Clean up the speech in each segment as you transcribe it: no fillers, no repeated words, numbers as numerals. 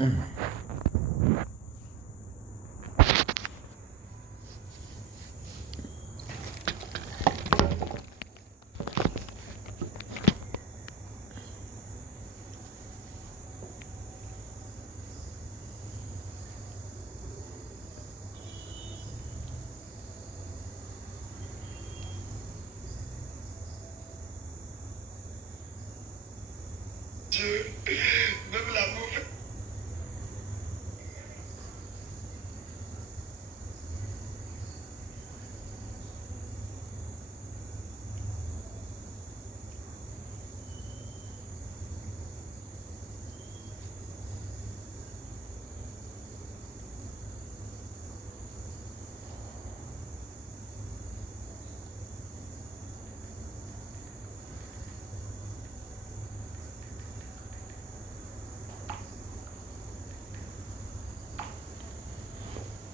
Même la bouffe.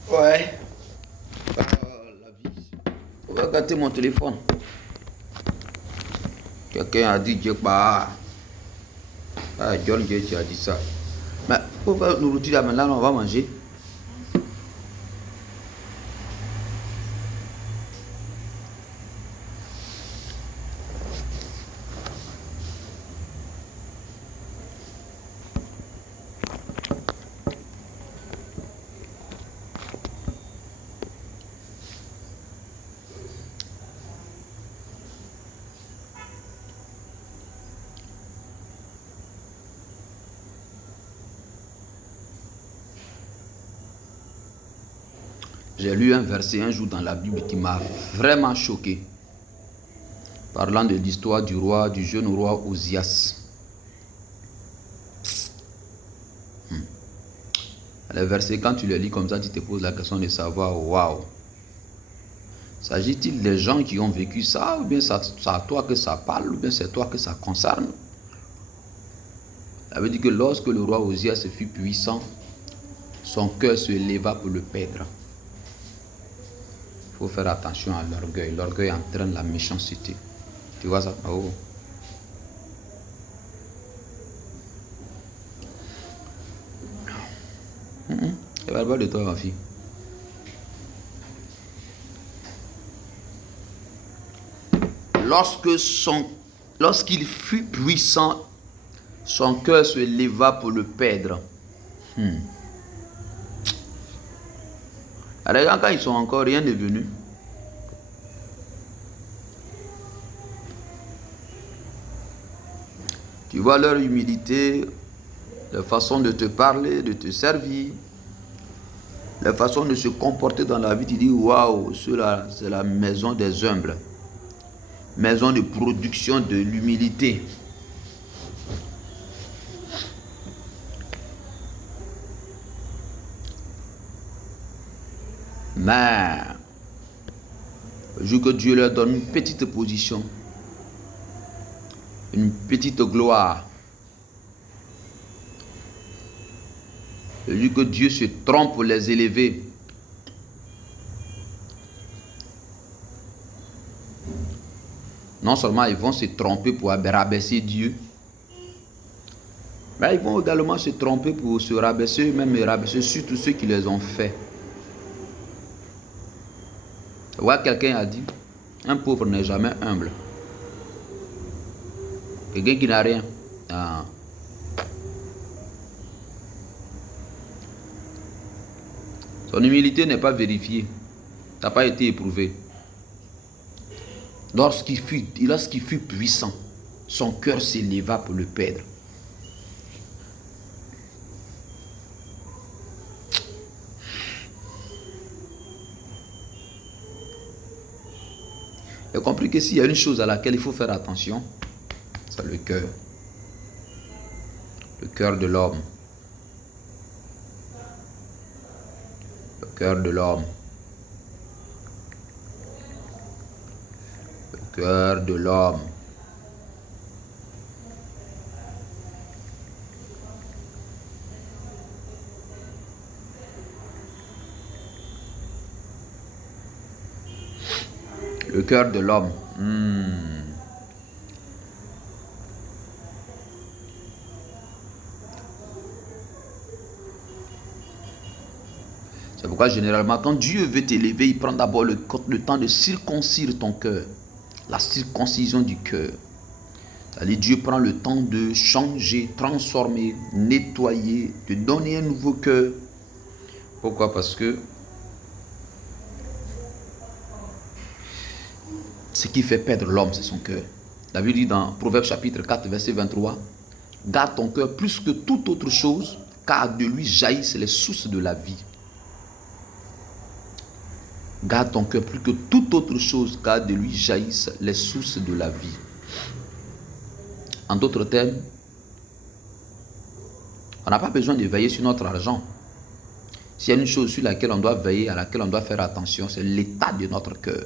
Ouais. La vie. Regardez mon téléphone. Quelqu'un a dit que bah. John Gage a dit ça. Mais pour faire nourriture là maintenant, on va manger. J'ai lu un verset un jour dans la Bible qui m'a vraiment choqué. Parlant de l'histoire du jeune roi Ozias. Les versets, quand tu les lis comme ça, tu te poses la question de savoir, waouh. S'agit-il des gens qui ont vécu ça, ou bien c'est à toi que ça parle, ou bien c'est toi que ça concerne? Ça veut dire que lorsque le roi Ozias fut puissant, son cœur se leva pour le perdre. Il faut faire attention à l'orgueil. L'orgueil entraîne la méchanceté. Tu vois ça? Oh. Ça va pas de toi, ma fille. Lorsqu'il fut puissant, son cœur se leva pour le perdre. Alors, quand ils sont encore rien devenu. Tu vois leur humilité, leur façon de te parler, de te servir, leur façon de se comporter dans la vie. Tu dis, waouh, cela, c'est la maison des humbles. Maison de production de l'humilité. Mais, le jour que Dieu leur donne une petite position, une petite gloire, le jour que Dieu se trompe pour les élever, non seulement ils vont se tromper pour rabaisser Dieu, mais ils vont également se tromper pour se rabaisser, même rabaisser surtout ceux qui les ont fait. Ouais, quelqu'un a dit, un pauvre n'est jamais humble. Quelqu'un qui n'a rien. Ah. Son humilité n'est pas vérifiée. Ça n'a pas été éprouvé. Lorsqu'il fut puissant, son cœur s'éleva pour le perdre. J'ai compris que s'il y a une chose à laquelle il faut faire attention, c'est le cœur. Le cœur de l'homme. Le cœur de l'homme. Le cœur de l'homme. Le cœur de l'homme. C'est pourquoi généralement quand Dieu veut t'élever, il prend d'abord le temps de circoncire ton cœur. La circoncision du cœur. C'est-à-dire Dieu prend le temps de changer, transformer, nettoyer, de donner un nouveau cœur. Pourquoi? Parce que ce qui fait perdre l'homme, c'est son cœur. La Bible dit dans Proverbe chapitre 4, verset 23, « Garde ton cœur plus que toute autre chose, car de lui jaillissent les sources de la vie. » Garde ton cœur plus que toute autre chose, car de lui jaillissent les sources de la vie. En d'autres termes, on n'a pas besoin de veiller sur notre argent. S'il y a une chose sur laquelle on doit veiller, à laquelle on doit faire attention, c'est l'état de notre cœur.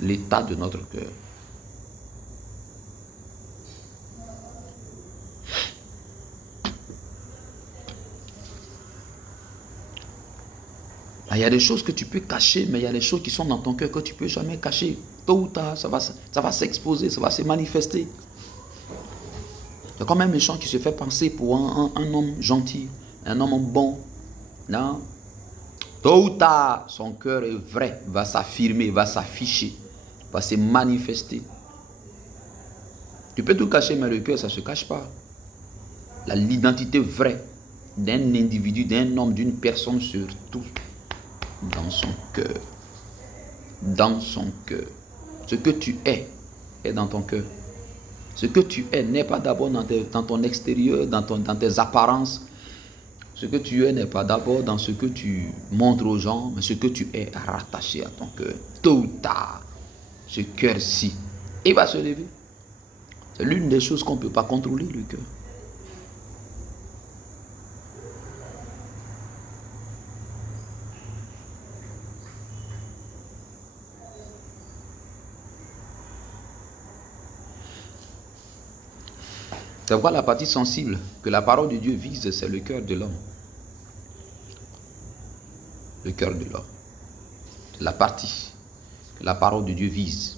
L'état de notre cœur. Il y a des choses que tu peux cacher, mais il y a des choses qui sont dans ton cœur que tu ne peux jamais cacher. Tôt ou tard, ça va s'exposer, ça va se manifester. C'est comme un méchant qui se fait passer pour un homme gentil, un homme bon. Non? Tôt ou tard, son cœur est vrai, va s'affirmer, va s'afficher, va se manifester. Tu peux tout cacher, mais le cœur, ça ne se cache pas. L'identité vraie d'un individu, d'un homme, d'une personne surtout, dans son cœur. Dans son cœur. Ce que tu es dans ton cœur. Ce que tu es n'est pas d'abord dans ton extérieur, dans tes apparences. Ce que tu es n'est pas d'abord dans ce que tu montres aux gens, mais ce que tu es rattaché à ton cœur. Tôt ou tard, ce cœur-ci, il va se lever. C'est l'une des choses qu'on ne peut pas contrôler, le cœur. C'est pourquoi la partie sensible que la parole de Dieu vise, c'est le cœur de l'homme. Le cœur de l'homme. C'est la partie que la parole de Dieu vise.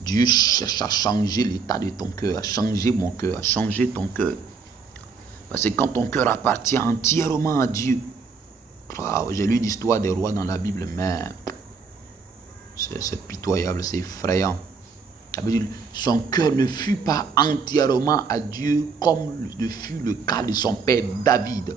Dieu cherche à changer l'état de ton cœur, à changer mon cœur, à changer ton cœur. Parce que quand ton cœur appartient entièrement à Dieu, wow, j'ai lu l'histoire des rois dans la Bible, mais c'est pitoyable, c'est effrayant. Ça veut dire, son cœur ne fut pas entièrement à Dieu comme le fut le cas de son père David.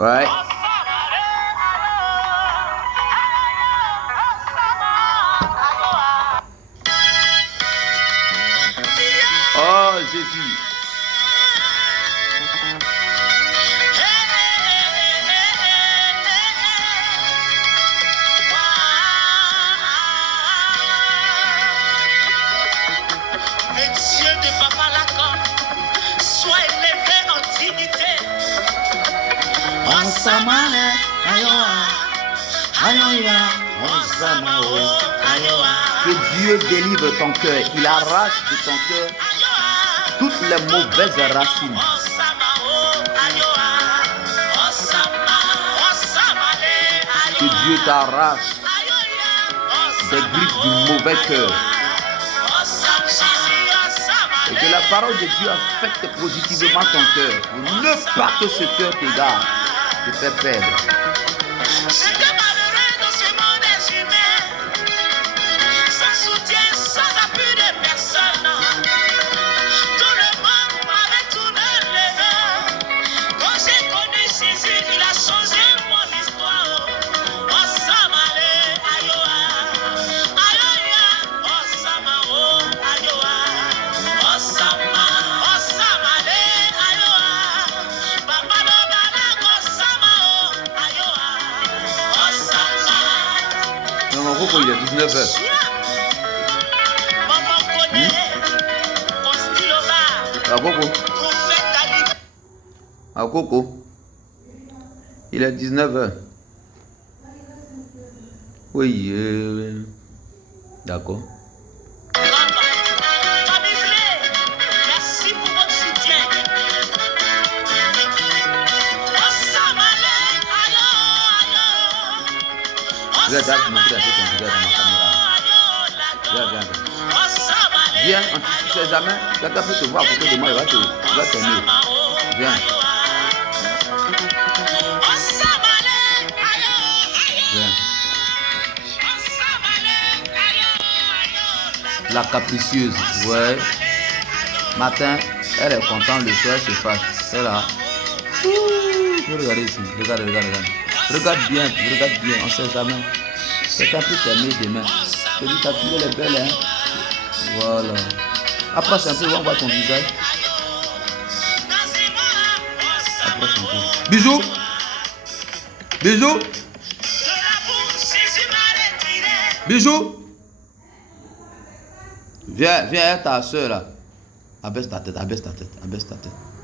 Ouais. Oh Jésus. Que Dieu délivre ton cœur. Il arrache de ton cœur toutes les mauvaises racines. Que Dieu t'arrache des griffes du mauvais cœur. Et que la parole de Dieu affecte positivement ton cœur. Pour ne pas que ce cœur t'égare, te fait perdre. il est 19h. À Coco. Il est 19h. Oui, d'accord. Merci pour votre soutien. Je vais te montrer un peu ton visage dans ma caméra. Viens. Viens, tu ne sais jamais. Quelqu'un peut te voir à côté de moi, il va t'aimer. Viens. Viens. La capricieuse, ouais. Matin, elle est contente, le soir, elle se fâche. Elle là. Regardez ici, regarde. Regarde bien, on ne sait jamais. Quelqu'un peut t'aimer demain. Je te dis, ta fille, elle est belle, hein. Voilà. Approche un peu, on voit ton visage. Approche un peu. Bisous. Viens, ta soeur là. Abaisse ta tête.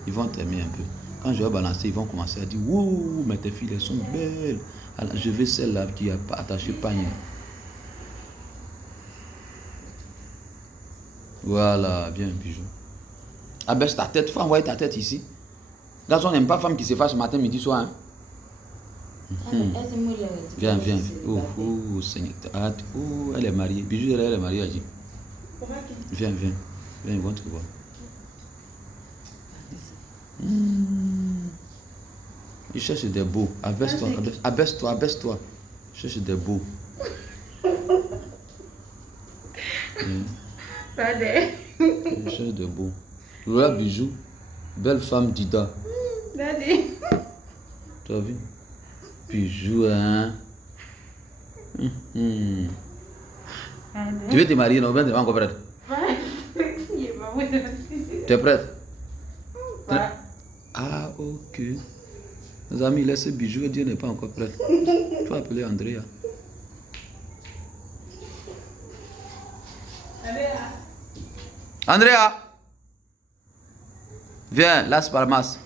Ils vont t'aimer un peu. Quand je vais balancer, ils vont commencer à dire, wouh, mais tes filles, elles sont belles. Alors, je veux celle-là qui a pas attaché pagne. Voilà, viens, bijou. Abaisse ta tête, faut envoyer ta tête ici. Garçon n'aime pas femme qui se fâche matin, midi, soir. Hein? Viens. Oh, Seigneur. Oh, elle est mariée. Bijou, elle est mariée, elle dit. Viens, ils vont te voir. Il cherche des beaux. Abaisse-toi. Cherche des beaux. Il cherche des beaux. Voilà, bijou. Belle femme Dida. Daddy. Tu as vu? Bijou, hein? Tu veux te marier, non? Ben, tu es encore prête? Tu es prête? Ouais. Ah, ok. Nos amis, laisse bijou, Dieu n'est pas encore prêt. Tu vas appeler Andrea. Andrea! Viens, Las Palmas.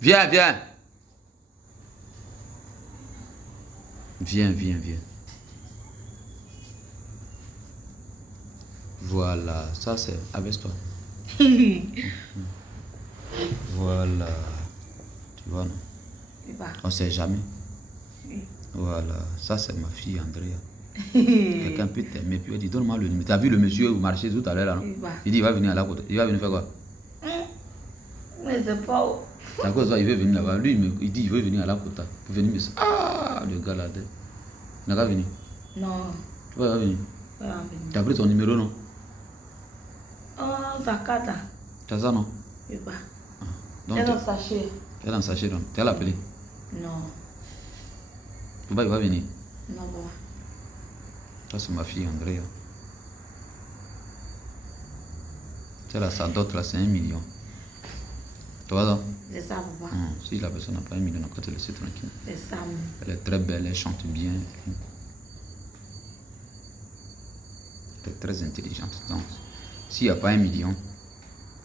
Viens. Viens. Voilà, ça c'est... Abaisse-toi. Voilà. Tu vois, non? On ne sait jamais. Voilà, ça c'est ma fille Andrea. Quelqu'un peut t'aimer, puis il dit, donne-moi le numéro. Tu as vu le monsieur au marché tout à l'heure là, non? Il dit, il va venir à la côté. Il va venir faire quoi? Mais c'est pas où. C'est à cause de ça, il veut venir là-bas. Lui, il dit, il veut venir à la côte. Pour venir me... Ah, le gars là. Il n'a pas venu. Non. Tu vas venir. Tu as pris ton numéro, non? Oh, Zakata. Tu as ça, non? Oui, bah. Donc, C'est dans le sachet. tu es dans le sachet, donc. Tu as l'appelé. Non. Il va venir. Non, bon. Ça, c'est ma fille Andrea. C'est là, sa dot là, c'est 1 million. Tu vois ça? C'est ça, papa. Si la personne n'a pas 1 million, on peut te laisser tranquille. C'est ça. Elle est très belle, elle chante bien. Elle est très intelligente. Donc, s'il n'y a pas 1 million,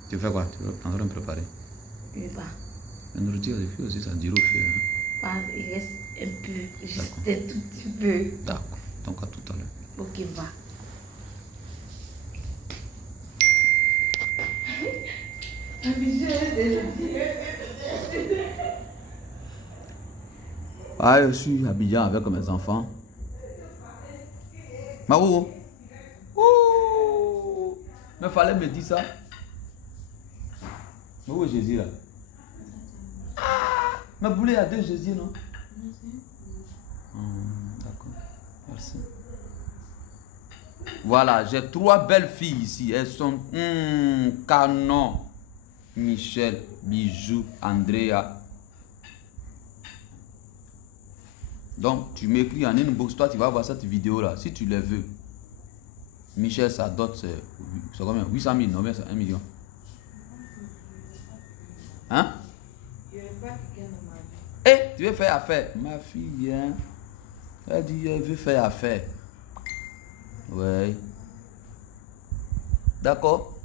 tu fais quoi? Tu vas prendre un préparé. Oui, bah. La nourriture des filles aussi, ça dure au feu. Hein? Bah, il reste un peu. Juste un tout petit peu. D'accord. Donc, à tout à l'heure. Ok, va. Ah, je suis à Abidjan avec mes enfants. Maou. Mais fallait me dire ça. Mais où est Jésus là? Mais Boulé, il y a 2 Jésus, non? D'accord. Merci. Voilà, j'ai 3 belles filles ici. Elles sont canon. Michel, Bijou, Andrea. Donc, tu m'écris en inbox, toi, tu vas voir cette vidéo là. Si tu les veux. Michel, sa dot, c'est combien? 800 000, non, mais c'est 1 million. Hein? Eh, tu veux faire affaire. Ma fille vient. Elle dit, elle veut faire affaire. Oui. D'accord.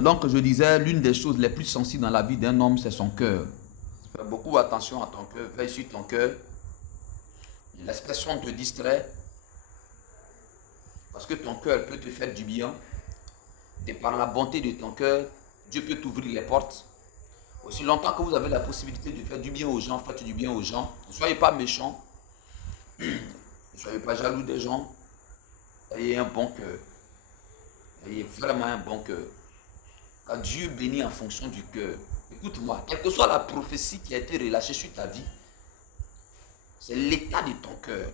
Donc, je disais, l'une des choses les plus sensibles dans la vie d'un homme, c'est son cœur. Fais beaucoup attention à ton cœur. Veille sur ton cœur. L'expression te distrait. Parce que ton cœur peut te faire du bien. Et par la bonté de ton cœur, Dieu peut t'ouvrir les portes. Aussi longtemps que vous avez la possibilité de faire du bien aux gens, faites du bien aux gens. Ne soyez pas méchants. Ne soyez pas jaloux des gens. Ayez un bon cœur. Ayez vraiment un bon cœur. Car Dieu bénit en fonction du cœur. Écoute-moi, quelle que soit la prophétie qui a été relâchée sur ta vie, c'est l'état de ton cœur,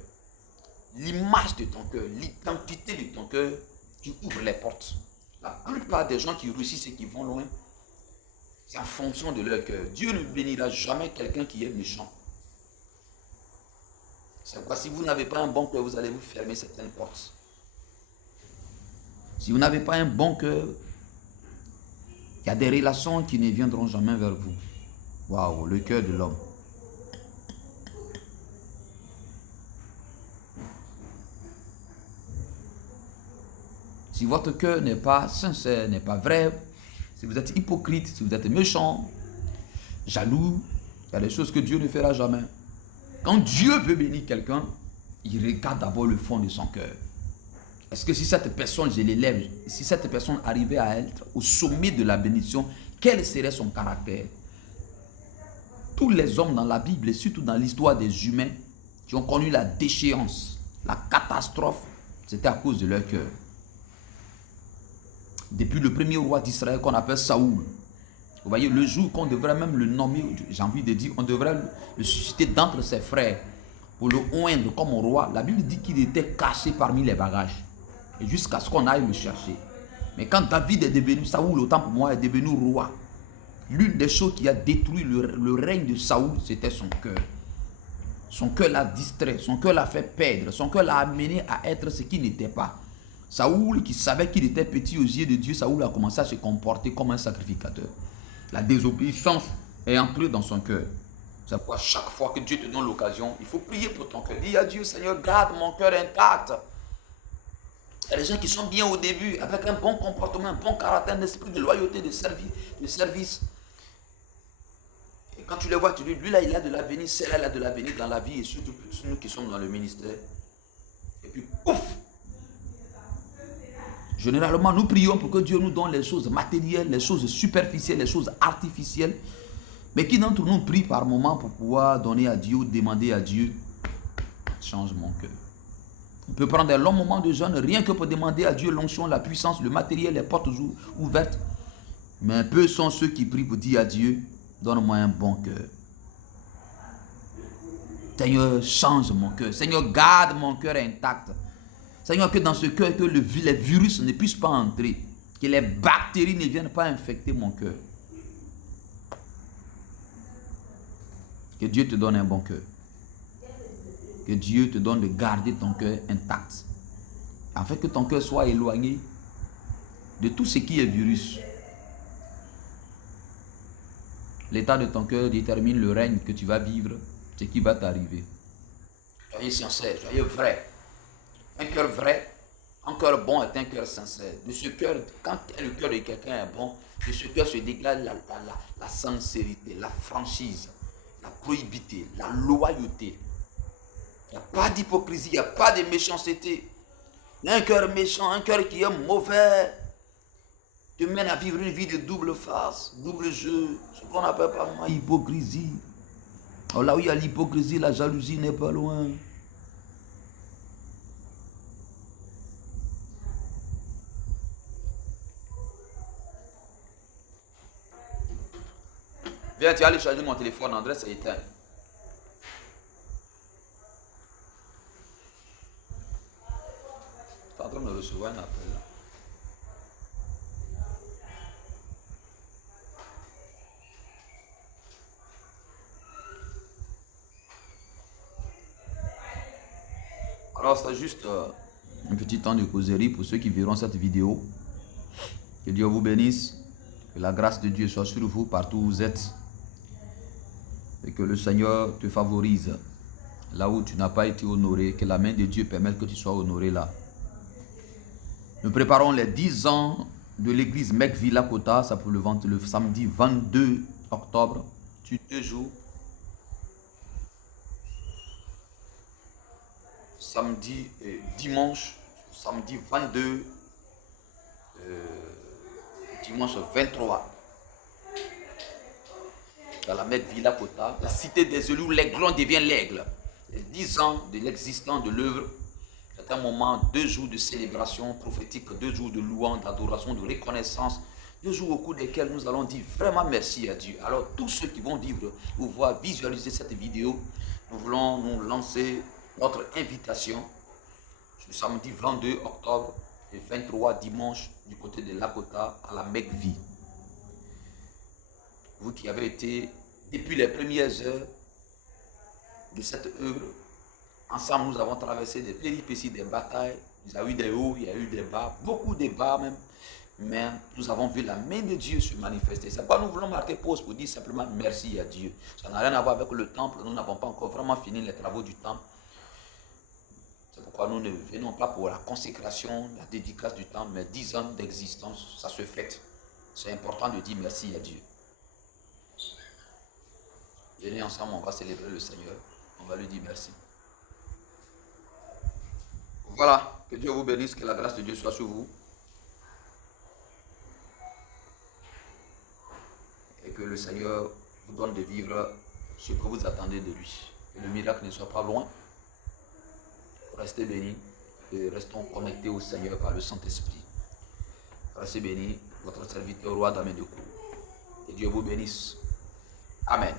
l'image de ton cœur, l'identité de ton cœur qui ouvre les portes. La plupart des gens qui réussissent et qui vont loin, c'est en fonction de leur cœur. Dieu ne bénira jamais quelqu'un qui est méchant. C'est quoi? Si vous n'avez pas un bon cœur, vous allez vous fermer certaines portes. Si vous n'avez pas un bon cœur, il y a des relations qui ne viendront jamais vers vous. Waouh, le cœur de l'homme. Si votre cœur n'est pas sincère, n'est pas vrai, si vous êtes hypocrite, si vous êtes méchant, jaloux, il y a des choses que Dieu ne fera jamais. Quand Dieu veut bénir quelqu'un, il regarde d'abord le fond de son cœur. Est-ce que si cette personne, je l'élève, si cette personne arrivait à être au sommet de la bénédiction, quel serait son caractère? Tous les hommes dans la Bible et surtout dans l'histoire des humains qui ont connu la déchéance, la catastrophe, c'était à cause de leur cœur. Depuis le premier roi d'Israël qu'on appelle Saoul, vous voyez, le jour qu'on devrait même le nommer, j'ai envie de dire, on devrait le susciter d'entre ses frères pour le oindre comme roi. La Bible dit qu'il était caché parmi les bagages. Et jusqu'à ce qu'on aille le chercher. Mais quand David est devenu, Saoul, autant pour moi, est devenu roi, l'une des choses qui a détruit le règne de Saoul, c'était son cœur. Son cœur l'a distrait, son cœur l'a fait perdre, son cœur l'a amené à être ce qu'il n'était pas. Saoul, qui savait qu'il était petit aux yeux de Dieu, Saoul a commencé à se comporter comme un sacrificateur. La désobéissance est entrée dans son cœur. C'est pourquoi chaque fois que Dieu te donne l'occasion, il faut prier pour ton cœur. Dis à Dieu, Seigneur, garde mon cœur intact. Il y a des gens qui sont bien au début, avec un bon comportement, un bon caractère, un esprit de loyauté, de service. Et quand tu les vois, tu dis, lui là, il a de l'avenir, celle-là, elle a de l'avenir dans la vie, et surtout nous qui sommes dans le ministère. Et puis, pouf! Généralement, nous prions pour que Dieu nous donne les choses matérielles, les choses superficielles, les choses artificielles. Mais qui d'entre nous prie par moment pour pouvoir donner à Dieu, demander à Dieu, change mon cœur. On peut prendre un long moment de jeûne, rien que pour demander à Dieu l'onction, la puissance, le matériel, les portes ouvertes. Mais peu sont ceux qui prient pour dire à Dieu, donne-moi un bon cœur. Seigneur, change mon cœur. Seigneur, garde mon cœur intact. Seigneur, que dans ce cœur, que les virus ne puissent pas entrer. Que les bactéries ne viennent pas infecter mon cœur. Que Dieu te donne un bon cœur. Que Dieu te donne de garder ton cœur intact. En fait, que ton cœur soit éloigné de tout ce qui est virus. L'état de ton cœur détermine le règne que tu vas vivre, ce qui va t'arriver. Soyez sincère, soyez vrai. Un cœur vrai, un cœur bon est un cœur sincère. De ce cœur, quand le cœur de quelqu'un est bon, de ce cœur se dégage la sincérité, la franchise, la probité, la loyauté. Il n'y a pas d'hypocrisie, il n'y a pas de méchanceté. Un cœur méchant, un cœur qui est mauvais, te mène à vivre une vie de double face, double jeu, ce qu'on appelle par moi hypocrisie. Alors là où il y a l'hypocrisie, la jalousie n'est pas loin. Viens, tu vas aller charger mon téléphone, André, c'est éteint. Tu es en train de recevoir un appel là. Alors, c'est juste un petit temps de causerie pour ceux qui verront cette vidéo. Que Dieu vous bénisse. Que la grâce de Dieu soit sur vous partout où vous êtes. et que le Seigneur te favorise. Là où tu n'as pas été honoré, que la main de Dieu permette que tu sois honoré là. Nous préparons les 10 ans de l'église McVille Lakota, ça pour le samedi 22 octobre, sur 2 jours. Samedi et dimanche, samedi 22, dimanche 23. Dans la McVille Lakota, la cité des élus, l'aiglon devient l'aigle. Les 10 ans de l'existence de l'œuvre. C'est un moment, 2 jours de célébration prophétique, 2 jours de louange, d'adoration, de reconnaissance, 2 jours au cours desquels nous allons dire vraiment merci à Dieu. Alors tous ceux qui vont vivre ou voir visualiser cette vidéo, nous voulons nous lancer notre invitation ce samedi 22 octobre et 23 dimanche du côté de Lakota à la McVille. Vous qui avez été depuis les premières heures de cette œuvre, ensemble, nous avons traversé des péripéties, des batailles. Il y a eu des hauts, il y a eu des bas, beaucoup de bas même. Mais nous avons vu la main de Dieu se manifester. C'est pourquoi nous voulons marquer pause pour dire simplement merci à Dieu. Ça n'a rien à voir avec le temple. Nous n'avons pas encore vraiment fini les travaux du temple. C'est pourquoi nous ne venons pas pour la consécration, la dédicace du temple, mais 10 ans d'existence, ça se fête. C'est important de dire merci à Dieu. Venez ensemble, on va célébrer le Seigneur. On va lui dire merci. Voilà, que Dieu vous bénisse, que la grâce de Dieu soit sur vous. Et que le Seigneur vous donne de vivre ce que vous attendez de lui. Que le miracle ne soit pas loin. Restez bénis et restons connectés au Seigneur par le Saint-Esprit. Restez bénis, votre serviteur roi d'Amen de Cou. Que Dieu vous bénisse. Amen.